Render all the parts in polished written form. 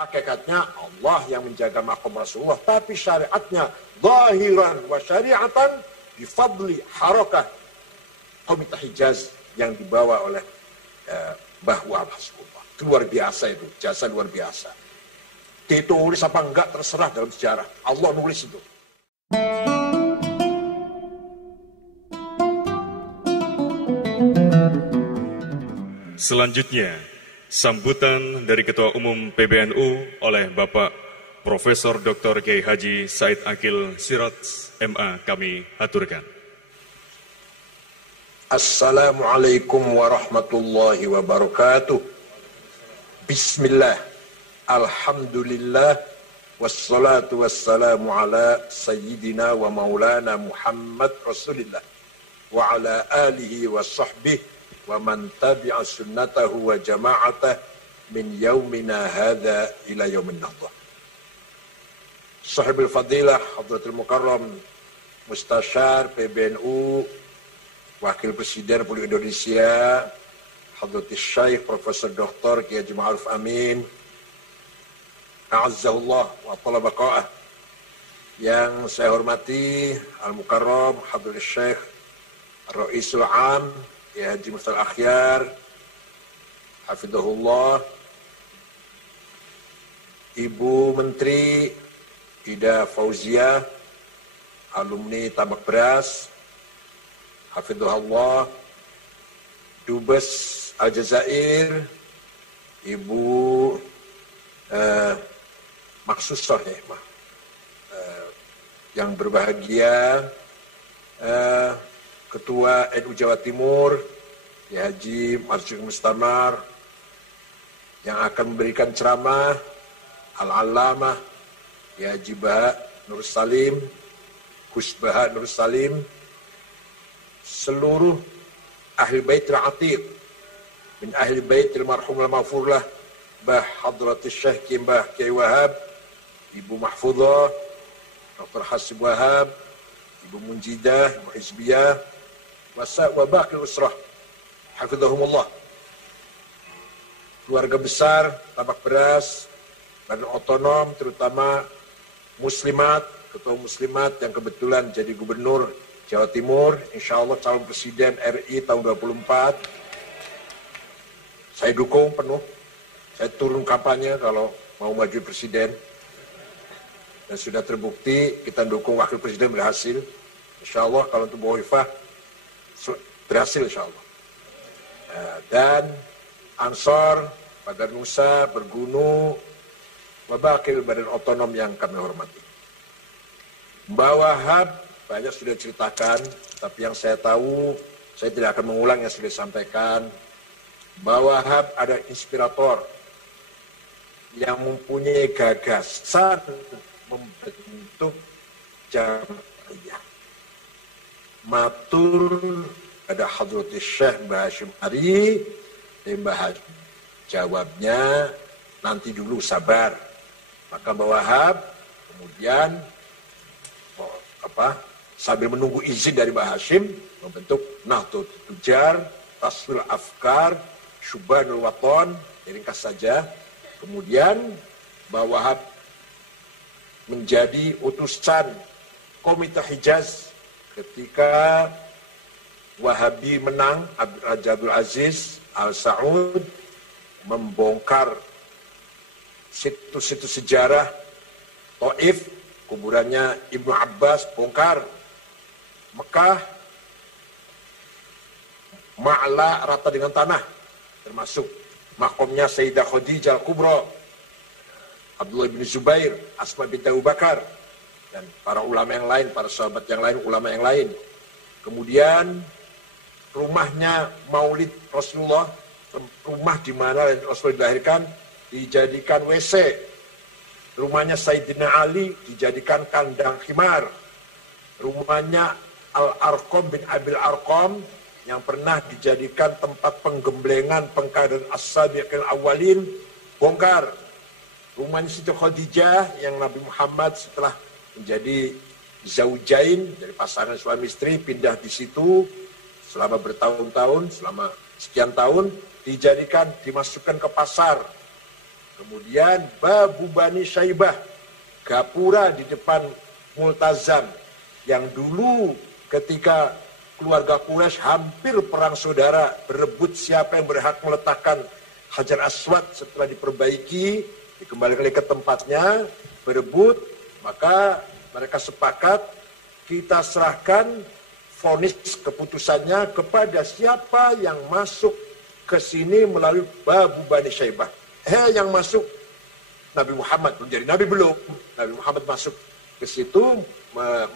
Hakikatnya Allah yang menjaga makom Rasulullah, tapi syariatnya zahiran wa syariatan bifadli harakah Komite Hijaz yang dibawa oleh Mbah Wahab Hasbullah. Itu luar biasa itu, jasa luar biasa. Ditulis apa enggak terserah dalam sejarah. Allah nulis itu. Selanjutnya, sambutan dari Ketua Umum PBNU oleh Bapak Profesor Dr. Kiai Haji Said Akil Siraj MA kami haturkan. Assalamualaikum warahmatullahi wabarakatuh. Bismillah, alhamdulillah, wassalatu wassalamu ala sayyidina wa maulana Muhammad Rasulillah wa ala alihi wa sahbihi wa man tabi'a sunnatahu wa jama'atah min yaumina hadha ila yaumin nahdah. Sahibul Fadilah Hadratul Mukarram Mustasyar PBNU Wakil Presiden Republik Indonesia Hadratul Syekh Profesor Dr. Kiai Haji Ma'ruf Amin A'azzahullah wa talaba qa'ah. Yang saya hormati Al-Mukarram Hadratul Syekh Ar-Ra'isul Am Kiai Haji Muftal Akhyar Hafidhahullah, Ibu Menteri Ida Fauzia, alumni Tambak Beras, Hafidhahullah, Dubes Aljazair, Ibu Maksusah ya, yang berbahagia, Ketua NU Jawa Timur, Ya Haji Marzuki Mustamar, yang akan memberikan ceramah, Al-Allamah, Ya Haji Baha Nur Salim, Gus Baha Nur Salim, seluruh ahli baitil atiq, min ahli baitil marhum al-maghfurlah, Bah Hadratus Syekh Mbah Kiai Wahab, Ibu Mahfudzah, Dr. Hasib Wahab, Ibu Munjidah, Ibu Hizbiyah, wa baqi usrah, hafizahumullah. Keluarga besar Tambak Beras, Badan Otonom, terutama muslimat, ketua muslimat yang kebetulan jadi gubernur Jawa Timur, insya Allah calon presiden RI tahun 2024. Saya dukung penuh, saya turun kampanye kalau mau maju presiden. Dan sudah terbukti kita dukung wakil presiden berhasil. Insya Allah kalau untuk Bu Hovifah berhasil insya Allah. Dan Ansor, Badan Nusa, Bergunu, Wabakil Badan Otonom yang kami hormati. Mbak Wahab banyak sudah ceritakan, tapi yang saya tahu, saya tidak akan mengulang yang sudah disampaikan. Mbak Wahab ada inspirator yang mempunyai gagasan membentuk jamaah. Matur ada Hadratus Syekh Mbah Hashim Ari, Mbah Hashim jawabnya nanti dulu sabar. Maka Mbah Wahab kemudian sambil menunggu izin dari Mbah Hashim membentuk Nahdlatul Tujar, Tasfir Afkar, Syubanul Waton, ringkas saja. Kemudian Mbah Wahab menjadi utusan Komite Hijaz ketika Wahabi menang, Raja Abdul Aziz Al Saud membongkar situs-situs sejarah Taif, kuburannya Ibnu Abbas bongkar, Mekah, Ma'la rata dengan tanah, termasuk makomnya Sayyidah Khadijah Al-Kubra, Abdullah bin Zubair, Asma binti Abu Bakar, dan para ulama yang lain, para sahabat yang lain, ulama yang lain. Kemudian rumahnya Maulid Rasulullah, rumah di mana Rasulullah dilahirkan, dijadikan WC. Rumahnya Sayyidina Ali dijadikan kandang khimar. Rumahnya Al-Arqam bin Abil Arqam yang pernah dijadikan tempat penggemblengan pengkaderan as-sabiqil awalin bongkar. Rumahnya Siti Khadijah yang Nabi Muhammad setelah menjadi zaujain, dari pasangan suami istri, pindah di situ selama bertahun-tahun, selama sekian tahun, dimasukkan ke pasar, Kemudian Babu Bani Syaibah, gapura di depan Multazam, yang dulu ketika keluarga Quraisy hampir perang saudara, berebut siapa yang berhak meletakkan Hajar Aswad setelah diperbaiki, dikembalikan ke tempatnya, berebut, maka mereka sepakat kita serahkan vonis keputusannya kepada siapa yang masuk ke sini melalui Babu Bani Syaibah. Yang masuk Nabi Muhammad, belum jadi Nabi belum. Nabi Muhammad masuk ke situ,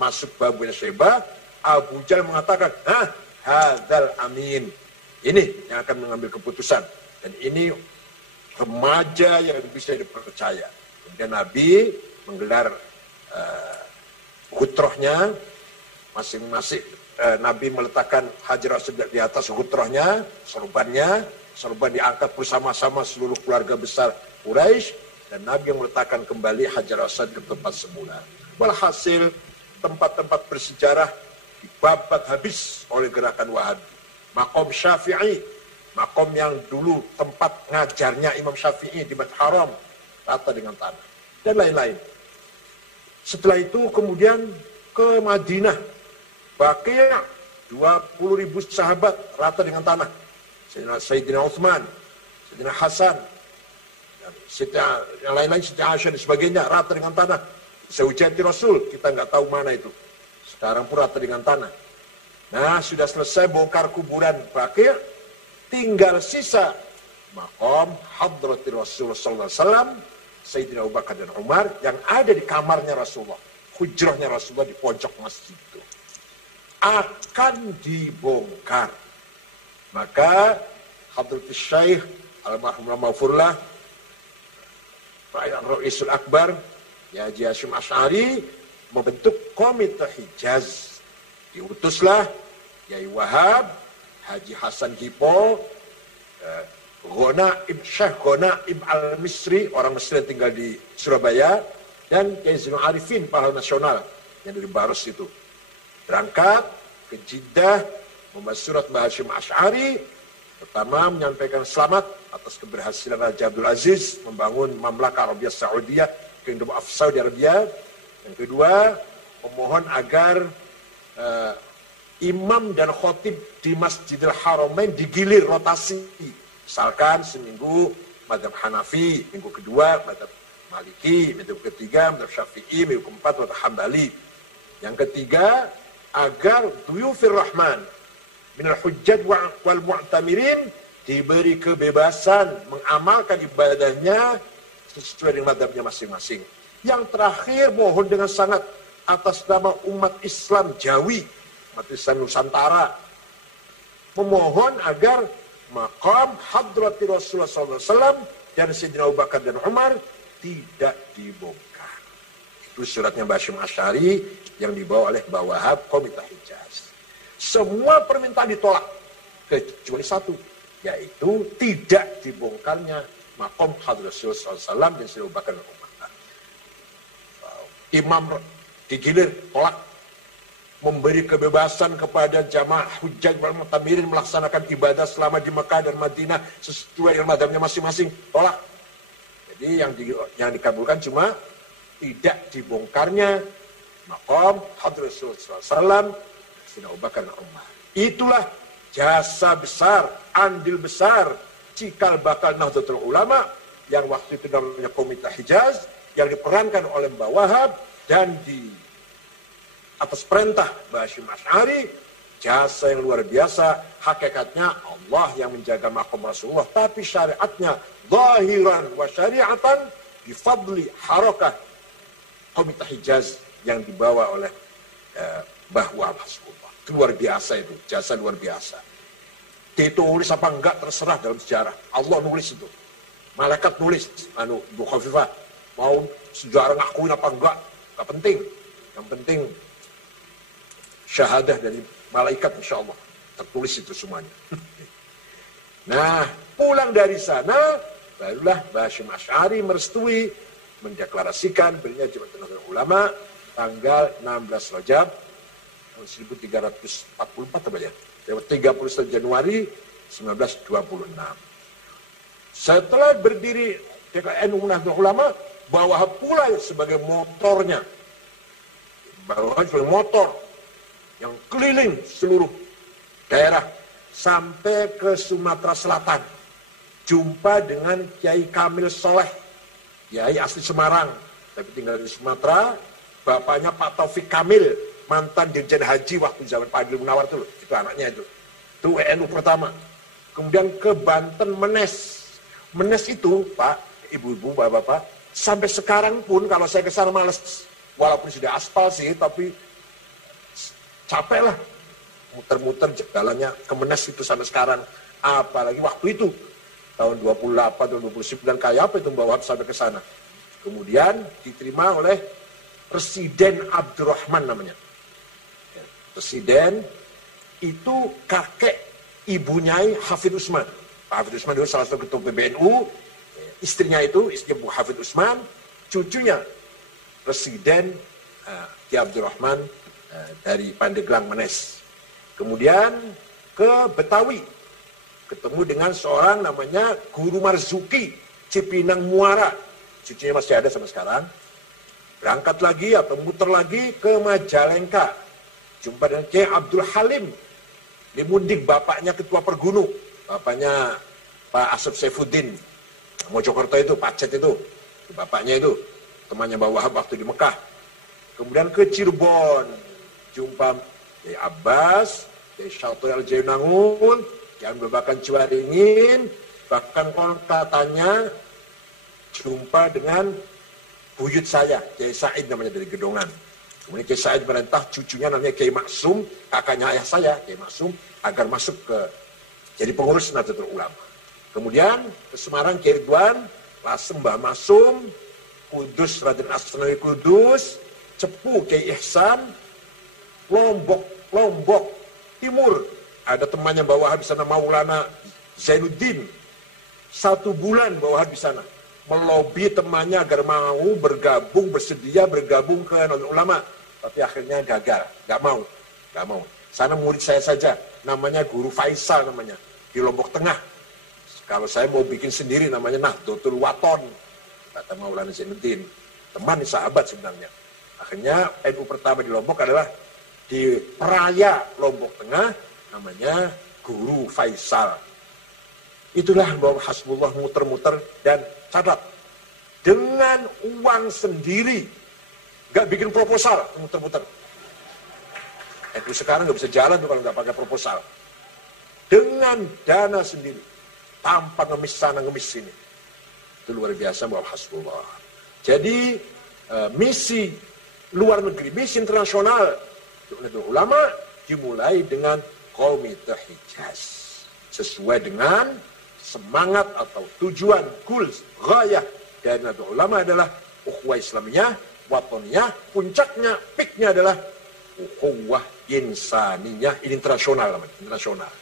masuk Babu Bani Syaibah. Abu Jahal mengatakan, hadzal amin. Ini yang akan mengambil keputusan. Dan ini remaja yang bisa dipercaya. Kemudian Nabi menggelar hutrohnya, masing-masing Nabi meletakkan Hajar Aswad di atas hutrohnya, sorban diangkat bersama-sama seluruh keluarga besar Quraisy, dan Nabi yang meletakkan kembali Hajar Aswad ke tempat semula. Walhasil tempat-tempat bersejarah dibabat habis oleh gerakan Wahabi. Makom Syafi'i, makom yang dulu tempat ngajarnya Imam Syafi'i di Masjid Haram, rata dengan tanah, dan lain-lain. Setelah itu kemudian ke Madinah, Baqi', 20.000 sahabat rata dengan tanah. Sayyidina Utsman, Sayyidina Hasan, yang lain-lain, Sayyidina Aisyah dan sebagainya, rata dengan tanah. Zaujati Rasul, kita nggak tahu mana itu. Sekarang pun rata dengan tanah. Nah, sudah selesai bongkar kuburan Baqi', tinggal sisa maqam Hadrati Rasulullah SAW, Sayyidina Abu Bakar dan Umar, yang ada di kamarnya Rasulullah, hujrahnya Rasulullah di pojok masjid itu, akan dibongkar. Maka Hadratus Syekh Almarhum Maghfurlah, Ra'isul Akbar, ya Haji Hasyim Asy'ari, membentuk Komite Hijaz. Diutuslah Yai Wahab, Haji Hasan Kipo, Syekh Ghanaim Al-Misri, orang Mesir yang tinggal di Surabaya, dan Kiai Zainul Arifin, pahlawan nasional yang dari Baros itu. Berangkat ke Jeddah, membaca surat Mbah Hasyim Asy'ari, pertama menyampaikan selamat atas keberhasilan Raja Abdul Aziz membangun Mamlaka Arabia Saudiyah, Kingdom of Saudi Arabia. Yang kedua, memohon agar imam dan khotib di Masjidil Haramain digilir rotasi. Misalkan seminggu mazhab Hanafi, minggu kedua mazhab Maliki, minggu ketiga mazhab Syafi'i, minggu keempat mazhab Hambali. Yang ketiga, agar duyufir rahman minal hujjat wal mu'tamirin diberi kebebasan mengamalkan ibadahnya sesuai dengan mazhabnya masing-masing. Yang terakhir, mohon dengan sangat atas nama umat Islam Jawi, umat Islam Nusantara, memohon agar maqam Hadrati Rasulullah SAW dan Sayyidina Abu Bakar dan Umar tidak dibongkar. Itu suratnya Mbah Hasyim Asy'ari yang dibawa oleh Mbah Wahab, Komite Hijaz. Semua permintaan ditolak kecuali satu, yaitu tidak dibongkarnya maqam Hadrati Rasulullah SAW dan Sayyidina Abu Bakar dan Umar. Imam digilir, tolak. Memberi kebebasan kepada jamaah hujjaj wal mu'tamirin melaksanakan ibadah selama di Mekah dan Madinah sesuai dengan mazhabnya masing-masing, tolak. Jadi yang dikabulkan cuma tidak dibongkarnya maqam Hadratus Rasulullah SAW, Sayyidina Abu Bakar dan Umar. Itulah jasa besar, andil besar, cikal bakal Nahdlatul Ulama yang waktu itu namanya Komite Hijaz, yang diperankan oleh Mbah Wahab, dan di atas perintah Mbah Hasyim Asy'ari, jasa yang luar biasa. Hakikatnya Allah yang menjaga maqam Rasulullah, tapi syariatnya zahiran wa syari'atan bifadli harakah Komite Hijaz yang dibawa oleh Mbah Wahab Hasbullah. Itu luar biasa, itu jasa luar biasa. Ditulis apa enggak terserah dalam sejarah. Allah nulis itu. Malaikat nulis, Bu Khafifah, mau sejarah ngakuin apa enggak penting. Yang penting syahadah dari malaikat, insya Allah tertulis itu semuanya. Nah, pulang dari sana barulah Mbah Hasyim Asy'ari merestui, mendeklarasikan belinya Jabatan Nahdlatul Ulama tanggal 16 Rajab tahun 1344 apa ya? 31 Januari 1926. Setelah berdiri TKNU Nahdlatul Ulama, bawa pula sebagai motornya. Bawa sebagai motor yang keliling seluruh daerah sampai ke Sumatera Selatan. Jumpa dengan Kiai Kamil Soleh, Kiai asli Semarang, tapi tinggal di Sumatera. Bapaknya Pak Taufik Kamil, mantan Dirjen Haji waktu zaman Pak Adil Munawar itu, itu anaknya itu. Itu WNU pertama. Kemudian ke Banten Menes. Menes itu, Pak, Ibu-ibu, Bapak-bapak, sampai sekarang pun kalau saya ke sana males. Walaupun sudah aspal sih, tapi capek lah. Muter-muter jalannya ke Menes itu sampai sekarang. Apalagi waktu itu, tahun 28, tahun 29, kayak apa itu Mbak Wahab sampai ke sana. Kemudian diterima oleh Presiden Abdurrahman namanya. Presiden itu kakek ibunya Hafid Usman. Pak Hafid Usman itu salah satu ketua PBNU. Istrinya itu, istrinya Bu Hafid Usman, cucunya Presiden Ki Abdurrahman dari Pandeglang Menes. Kemudian ke Betawi, ketemu dengan seorang namanya Guru Marzuki Cipinang Muara. Cucunya masih ada sampai sekarang. Berangkat lagi atau muter lagi ke Majalengka. Jumpa dengan Kiai Abdul Halim. Di Mundik, bapaknya ketua Pergunu. Bapaknya Pak Asep Saifuddin. Mojokerto itu, Pacet itu. Bapaknya itu. Temannya Mbak Wahab waktu di Mekah. Kemudian ke Cirebon. Jumpa Kiai Abbas, Kiai Syaikhul Al-Jainangun, Kiai Babakan Ciwaringin. Bahkan katanya jumpa dengan buyut saya, Kiai Said namanya dari Gedongan. Kemudian Kiai Said merintah cucunya namanya Kiai Maksum, kakaknya ayah saya, Kiai Maksum, agar masuk ke jadi pengurus Nahdlatul Ulama. Kemudian ke Semarang Kiai Ridwan, Lasem Mbah Masum, Kudus Raden Asnawi Kudus, Cepu Kiai Ihsan, Lombok Timur, ada temannya Mbak Wahab di sana, Maulana Zainuddin. 1 bulan Mbak Wahab di sana. Melobi temannya agar mau bergabung, bersedia bergabung ke Nahdlatul Ulama. Tapi akhirnya gagal, nggak mau. Sana murid saya saja, namanya Guru Faisal namanya, di Lombok Tengah. Kalau saya mau bikin sendiri namanya Nahdlatul Waton, kata Maulana Zainuddin. Teman, sahabat sebenarnya. Akhirnya NU pertama di Lombok adalah di Peraya Lombok Tengah, namanya Guru Faisal. Itulah bahwa Hasbullah muter-muter dan catat. Dengan uang sendiri. Gak bikin proposal, muter-muter. NU sekarang gak bisa jalan tuh kalau gak pakai proposal. Dengan dana sendiri. Tanpa ngemis sana, ngemis sini. Itu luar biasa bahwa Hasbullah. Jadi misi luar negeri, misi internasional Nahdlatul Ulama dimulai dengan Komite Hijaz. Sesuai dengan semangat atau tujuan, goals, ghayah dari Nahdlatul Ulama adalah ukhuwah Islamiyah, watoniyah, puncaknya, peaknya adalah ukhuwah insaniyah, internasional namanya, internasional.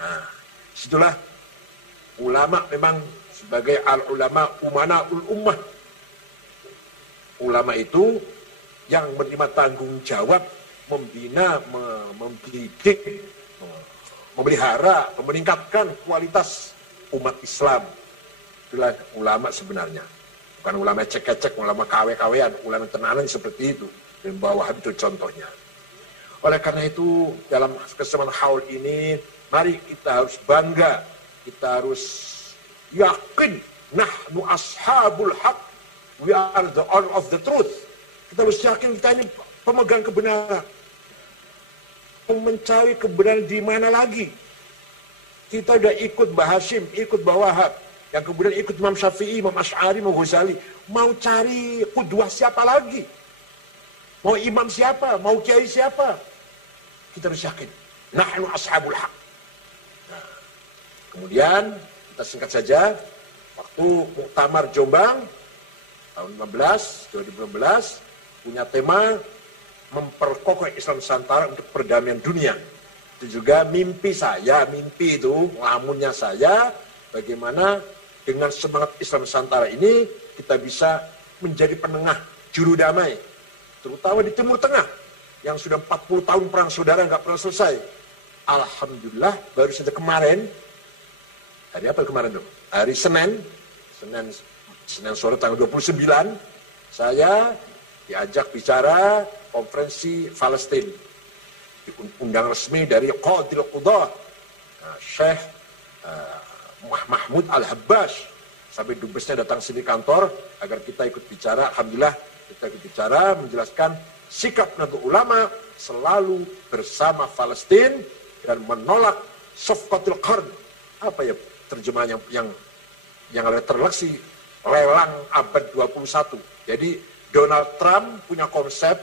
Nah, situlah ulama memang sebagai al-ulama umana'ul ummah. Ulama itu yang menerima tanggung jawab membina, mendidik, memelihara, meningkatkan kualitas umat Islam. Itulah ulama sebenarnya. Bukan ulama cek-cek, ulama kawe-kawean, ulama tenanan seperti itu. Dan bawah itu contohnya. Oleh karena itu, dalam kesempatan haul ini, mari kita harus bangga. Kita harus yakin, nahnu ashabul haq, we are the honor of the truth. Kita harus yakin kita ini pemegang kebenaran. Mencari kebenaran di mana lagi? Kita udah ikut Mbah Hashim, ikut Mbah Wahab, yang kemudian ikut Imam Syafi'i, Imam Asy'ari, Imam Ghazali. Mau cari qudwah siapa lagi? Mau imam siapa? Mau kiai siapa? Kita harus yakin. Nahnu ashabul haq. Nah, kemudian kita singkat saja, waktu Muktamar Jombang tahun 2015 punya tema memperkokoh Islam Nusantara untuk perdamaian dunia. Itu juga mimpi saya, mimpi itu ngelamunnya saya, bagaimana dengan semangat Islam Nusantara ini kita bisa menjadi penengah juru damai, terutama di Timur Tengah yang sudah 40 tahun perang saudara nggak pernah selesai. Alhamdulillah baru saja kemarin, hari apa kemarin tuh? Hari Senin Senin sore tanggal 29, saya diajak bicara konferensi Palestina. Undang resmi dari Qadil Qudah, Syekh Mahmud Al-Habbash. Sampai dubesnya datang sini kantor agar kita ikut bicara. Alhamdulillah kita ikut bicara, menjelaskan sikap Nahdlatul Ulama selalu bersama Palestina dan menolak Safqatul Qarn. Apa ya terjemahan yang ada terleksi, lelang abad 21. Jadi Donald Trump punya konsep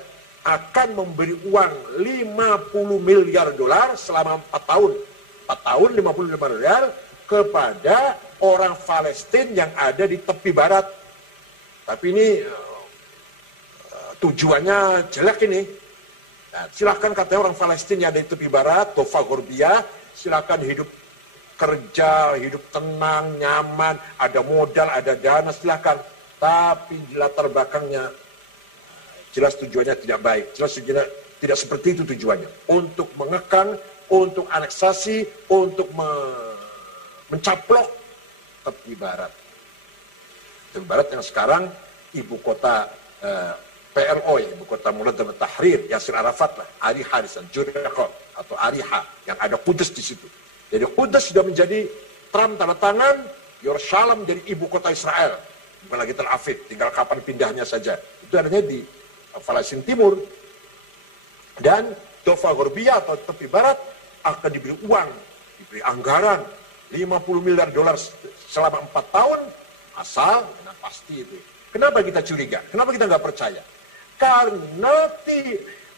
akan memberi uang 50 miliar dolar selama 4 tahun. 4 tahun 50 miliar kepada orang Palestina yang ada di tepi barat. Tapi ini tujuannya jelek ini. Nah, silakan katanya orang Palestina yang ada di tepi barat, Dofa Gorbia, silakan hidup kerja, hidup tenang, nyaman, ada modal, ada dana, silakan. Tapi di latar belakangnya jelas tujuannya tidak baik. Jelas tujuannya tidak seperti itu tujuannya. Untuk mengekang, untuk aneksasi, untuk mencaplok tepi barat. Tepi barat yang sekarang ibu kota PLO, ibu kota Mulad dan Tahrir, Yasir Arafat lah, Ariha di sana, Jericho atau Ariha, yang ada Kudus di situ. Jadi Kudus sudah menjadi Trump tanda tangan, Yerusalem jadi ibu kota Israel. Bukan lagi Tel Aviv, tinggal kapan pindahnya saja. Itu adanya di Palestina Timur. Dan Dofa Gorbia atau tepi barat akan diberi uang, diberi anggaran 50 miliar dolar selama 4 tahun, asal, nah pasti itu. Kenapa kita curiga? Kenapa kita nggak percaya? Karena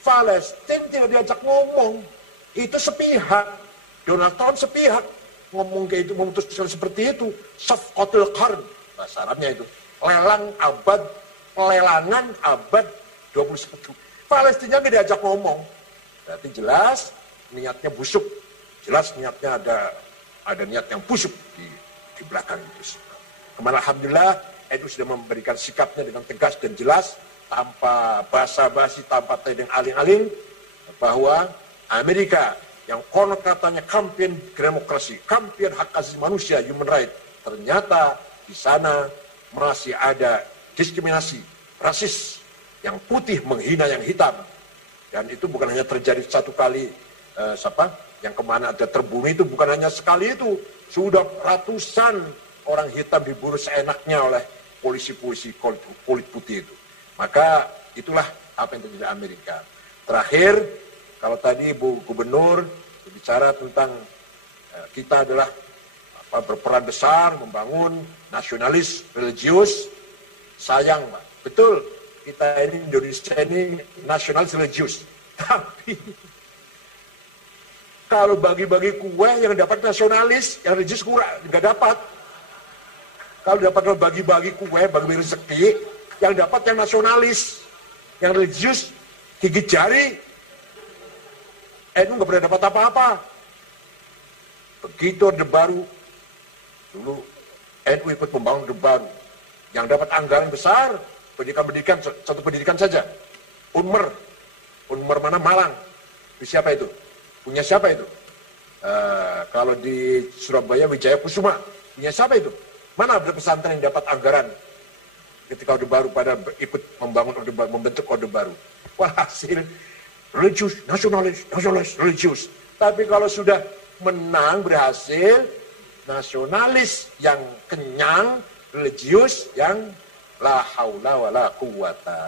Palestina tidak diajak ngomong. Itu sepihak. Donald Trump sepihak ngomong kayak itu, memutuskan seperti itu. Safqatul Qarn, bahasa Arabnya itu. Pelelangan abad 21. Palestina nggak diajak ngomong. Berarti jelas niatnya busuk. Jelas niatnya ada niat yang busuk di belakang itu. Kemarin alhamdulillah NU sudah memberikan sikapnya dengan tegas dan jelas, tanpa basa-basi, tanpa tedeng aling-aling, bahwa Amerika yang konon katanya kampion demokrasi, kampion hak asasi manusia, human right, ternyata di sana masih ada diskriminasi, rasis, yang putih menghina yang hitam. Dan itu bukan hanya terjadi satu kali, yang kemana ada terbunuh itu bukan hanya sekali itu, sudah ratusan orang hitam dibunuh seenaknya oleh polisi-polisi kulit putih itu. Maka itulah apa yang terjadi di Amerika. Terakhir, kalau tadi Bu Gubernur berbicara tentang kita adalah berperan besar membangun nasionalis religius, sayang Pak, betul kita ini Indonesia ini nasionalis religius, tapi kalau bagi-bagi kue yang dapat nasionalis, yang religius kurang, nggak dapat. Kalau dapat bagi-bagi kue, bagi-bagi rezeki, yang dapat yang nasionalis, yang religius, gigit jari, NU nggak pernah dapat apa-apa. Begitu Orde Baru, dulu NU ikut membangun Orde Baru, yang dapat anggaran besar, pendidikan, satu pendidikan saja, Unmer mana Malang, siapa itu? Punya siapa itu? Kalau di Surabaya Wijaya Kusuma, punya siapa itu? Mana ada pesantren yang dapat anggaran ketika Orde Baru pada ikut membangun Orde Baru, membentuk Orde Baru? Wah, hasil religius, nasionalis, religius. Tapi kalau sudah menang, berhasil, nasionalis yang kenyang, religius yang la haula wa la quwata.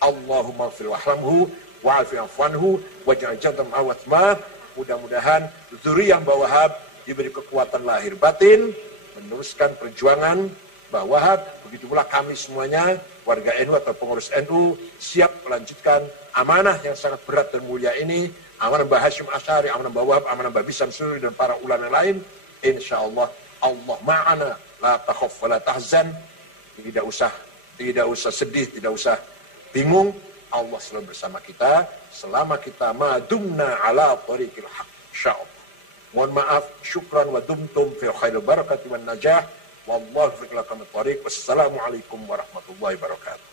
Allahumma fil wahlamhu wa'afi afwanhu waj'al jantam awatma. Mudah-mudahan zuriyah Mbah Wahab diberi kekuatan lahir batin, meneruskan perjuangan Mbah Wahab. Begitu pula kami semuanya, warga NU atau pengurus NU, siap melanjutkan amanah yang sangat berat dan mulia ini. Amanah Mbah Hashim Asy'ari, amanah Mbah Wahab, amanah Mbah Bisam Suri dan para ulama yang lain. Insyaallah Allah ma'ana, la takhaf wa la tahzan. Tidak usah sedih, tidak usah bingung. Allah selalu bersama kita selama kita madumna ala tariqil haq, insyaallah. Mohon maaf, syukran wa dumtum fi khairil barakati wan najah. Wallahu fiqlakum at-tariq. Wassalamualaikum warahmatullahi wabarakatuh.